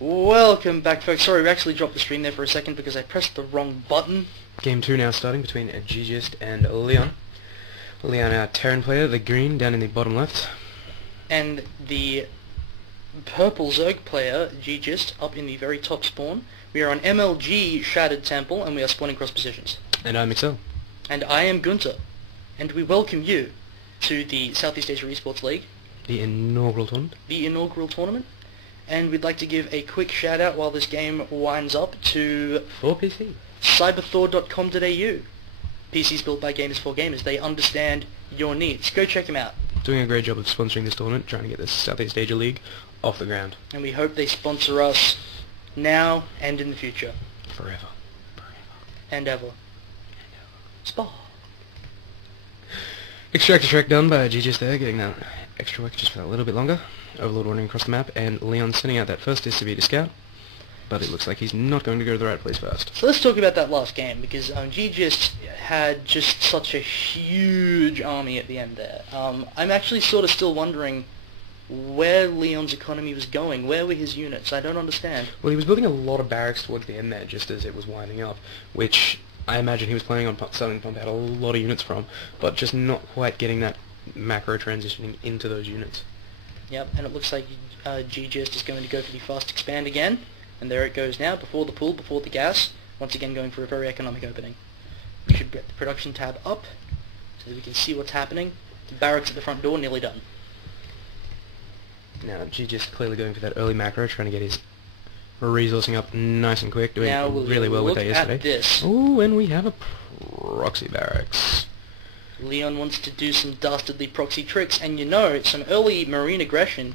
Welcome back, folks. Sorry, we actually dropped the stream there for a second because I pressed the wrong button. Game 2 now starting between GGiSt and Leon. Leon, our Terran player, the green down in the bottom left. And the purple Zerg player, GGiSt, up in the very top spawn. We are on MLG Shattered Temple, and we are spawning cross positions. And I'm Excel. And I am Gunter. And we welcome you to the Southeast Asia Esports League. The inaugural tournament. The inaugural tournament. And we'd like to give a quick shout out while this game winds up to 4PC. cyberthor.com.au. PCs built by gamers for gamers. They understand your needs. Go check them out. Doing a great job of sponsoring this tournament, trying to get the Southeast Asia League off the ground. And we hope they sponsor us now and in the future. Forever. And ever. Spa. Extract Shrek done by GGiSt there, getting that extra work just for a little bit longer. Overlord running across the map, and Leon sending out that first SCV to scout. But it looks like he's not going to go to the right place first. So let's talk about that last game, because GGiSt had just such a huge army at the end there. I'm actually sort of still wondering where Leon's economy was going. Where were his units? I don't understand. Well, he was building a lot of barracks towards the end there, just as it was winding up, which I imagine he was planning on starting to pump out a lot of units from, but just not quite getting that macro transitioning into those units. Yep, and it looks like GGiSt is going to go for the fast expand again. And there it goes now, before the pool, before the gas. Once again going for a very economic opening. We should get the production tab up, so that we can see what's happening. The barracks at the front door nearly done. Now, GGiSt clearly going for that early macro, trying to get his resourcing up nice and quick, doing now we'll really well with that yesterday. At this. Ooh, and we have a proxy barracks. Leon wants to do some dastardly proxy tricks, and you know, some early marine aggression.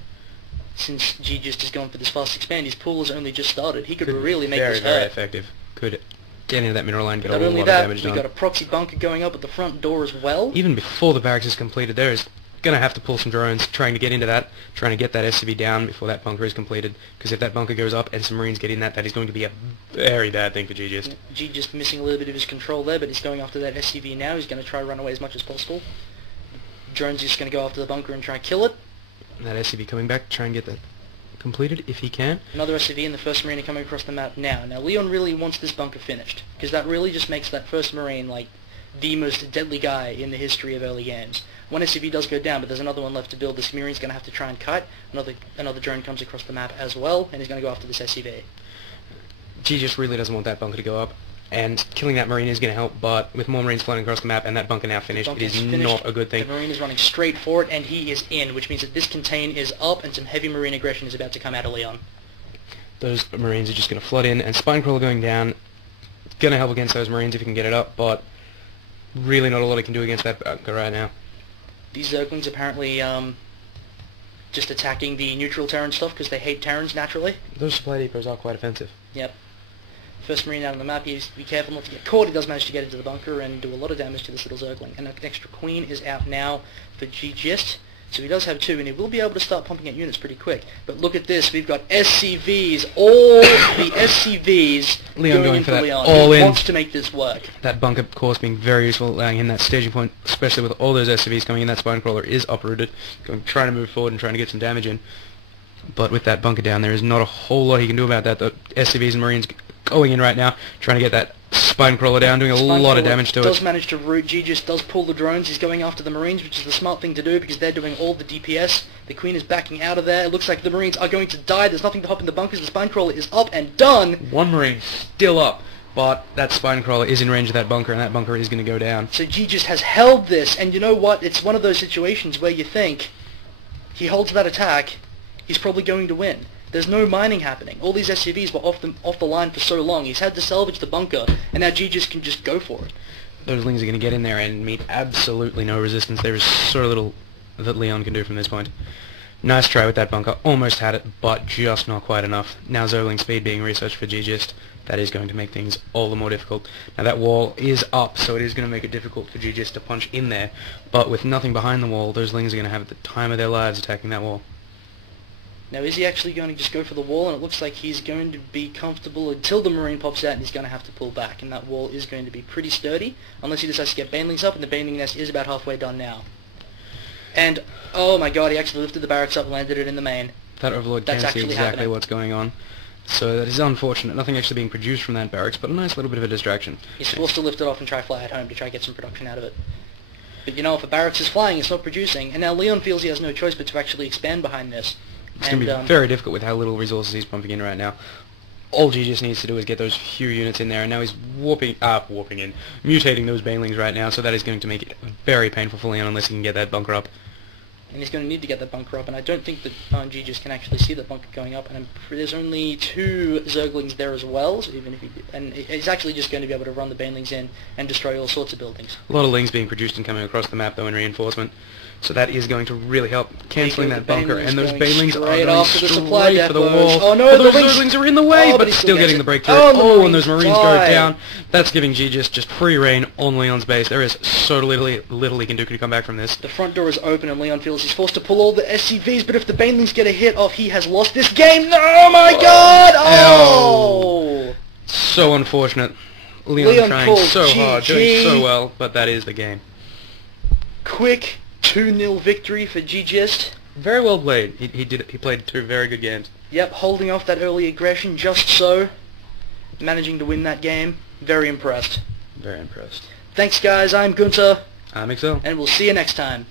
Since GGiSt has gone for this fast expand, his pool has only just started. He could really make this hurt. Very effective. Could get into that mineral line, get a lot of damage done. done. We've got a proxy bunker going up at the front door as well. Even before the barracks is completed, there is going to have to pull some drones trying to get into that, trying to get that SCV down before that bunker is completed, because if that bunker goes up and some marines get in that is going to be a very bad thing for GGiSt. GGiSt missing a little bit of his control there, but he's going after that SCV now. He's going to try to run away as much as possible. Drone's just going to go after the bunker and try and kill it. And that SCV coming back, try and get that completed if he can. Another SCV and the first marine are coming across the map now. Now Leon really wants this bunker finished, because that really just makes that first marine like the most deadly guy in the history of early games. One SCV does go down, but there's another one left to build. This marine's going to have to try and kite. Another drone comes across the map as well, and he's going to go after this SCV. GGiSt really doesn't want that bunker to go up, and killing that marine is going to help, but with more marines flying across the map and that bunker now finished, it is not a good thing. The marine is running straight for it, and he is in, which means that this contain is up, and some heavy marine aggression is about to come out of Leon. Those marines are just going to flood in, and Spinecrawler going down, going to help against those marines if he can get it up, but really not a lot he can do against that bunker right now. These Zerglings apparently just attacking the neutral Terran stuff because they hate Terrans naturally. Those supply depots are quite offensive. Yep. First marine out on the map, he has to be careful not to get caught. He does manage to get into the bunker and do a lot of damage to this little Zergling. And an extra queen is out now for GGiSt. So he does have two, and he will be able to start pumping out units pretty quick. But look at this, we've got SCVs, all the SCVs Leon going in for that Leon. all He in. wants to make this work. That bunker, of course, being very useful, allowing him that staging point, especially with all those SCVs coming in. That Spinecrawler is uprooted, trying to move forward and trying to get some damage in. But with that bunker down, there is not a whole lot he can do about that. The SCVs and Marines going in right now, trying to get that Spinecrawler down, doing a lot of damage to it. Does manage to root. GGiSt does pull the drones. He's going after the Marines, which is the smart thing to do because they're doing all the DPS. The Queen is backing out of there. It looks like the Marines are going to die. There's nothing to hop in the bunkers. The Spinecrawler is up and done. One Marine still up, but that Spinecrawler is in range of that bunker, and that bunker is going to go down. So GGiSt has held this, and you know what? It's one of those situations where you think he holds that attack, he's probably going to win. There's no mining happening. All these SCVs were off the line for so long. He's had to salvage the bunker, and now GGiSt can just go for it. Those Lings are going to get in there and meet absolutely no resistance. There is so little that Leon can do from this point. Nice try with that bunker. Almost had it, but just not quite enough. Now Zergling speed being researched for GGiSt. That is going to make things all the more difficult. Now that wall is up, so it is going to make it difficult for GGiSt to punch in there. But with nothing behind the wall, those Lings are going to have the time of their lives attacking that wall. Now, is he actually going to just go for the wall? And it looks like he's going to be comfortable until the Marine pops out, and he's going to have to pull back. And that wall is going to be pretty sturdy, unless he decides to get Banelings up, and the Baneling nest is about halfway done now. And, oh my god, he actually lifted the barracks up and landed it in the main. That Overlord can see exactly what's going on. So that is unfortunate. Nothing actually being produced from that barracks, but a nice little bit of a distraction. He's forced to lift it off and try fly at home to try to get some production out of it. But you know, if a barracks is flying, it's not producing, and now Leon feels he has no choice but to actually expand behind this. It's going to be very difficult with how little resources he's pumping in right now. All GGiSt needs to do is get those few units in there, and now he's mutating those banelings right now, so that is going to make it very painful for Leon unless he can get that bunker up. And he's going to need to get that bunker up, and I don't think that GGiSt can actually see that bunker going up, and there's only 2 Zerglings there as well, so even if and he's actually just going to be able to run the banelings in and destroy all sorts of buildings. A lot of lings being produced and coming across the map though in reinforcement, so that is going to really help cancelling that bunker, and those banelings are going straight for the wall. Oh no, those Zerglings are in the way, but still getting the breakthrough. Oh, and those Marines go down. That's giving GGiSt just free reign on Leon's base. There is so little he can do to come back from this. The front door is open and Leon feels he's forced to pull all the SCVs, but if the banelings get a hit off, he has lost this game. No, oh my god! Oh! So unfortunate. Leon trying so hard, doing so well, but that is the game. Quick 2-0 victory for GGiSt. Very well played. He played 2 very good games. Yep, holding off that early aggression just so. Managing to win that game. Very impressed. Very impressed. Thanks guys, I'm Gunter. I'm Excel. And we'll see you next time.